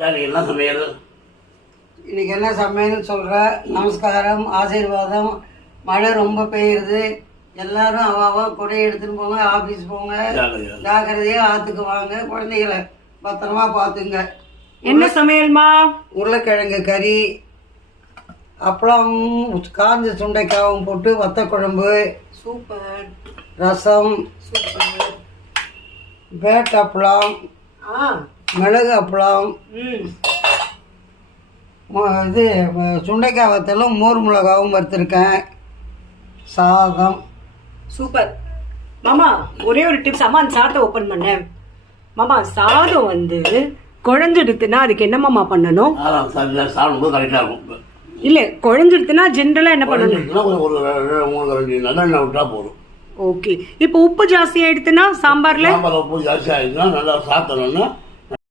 என்ன சமையல்? இன்னைக்கு என்ன சமையல்னு சொல்கிறேன். நமஸ்காரம், ஆசீர்வாதம். மழை ரொம்ப பெய்யுது. எல்லாரும் அவாவா கொடையை எடுத்துன்னு போங்க, ஆஃபீஸ் போங்க, ஜாக்கிரதையாக ஆற்றுக்கு வாங்க, குழந்தைகளை பத்திரமா பார்த்துங்க. என்ன சமையல்மா? உருளைக்கிழங்கு கறி, அப்பளம், காஞ்ச சுண்டைக்காவும் போட்டு வத்த குழம்பு, சூப்பர். ரசம், சூப்பர். பேட் அப்பளம், மிளகு அப்பளம், இது சுண்டைக்காய் வத்தலும் மோர் மிளகாவும் வறுத்துருக்கேன், சாதம். சூப்பர் மாமா. ஒரே ஒரு டிப்ஸ். அம்மா அந்த சாதத்தை ஓப்பன் பண்ணேன் மாமா. சாதம் வந்து குழஞ்சிடுத்துனா அதுக்கு என்ன மாமா பண்ணணும்? சாப்பிடும்போது கரெக்டாக இருக்கும். இல்ல குழஞ்சிடுத்துனா ஜென்ரலா என்ன பண்ணணும்? ஒரு 2-3 நல்லெண்ணெய் விட்டா போதும். ஓகே. இப்போ உப்பு ஜாஸ்தி ஆயிடுத்துனா சாம்பார்ல உப்பு ஜாஸ்தி ஆயிடுச்சுன்னா நல்லா சாப்பிட்டோம்னா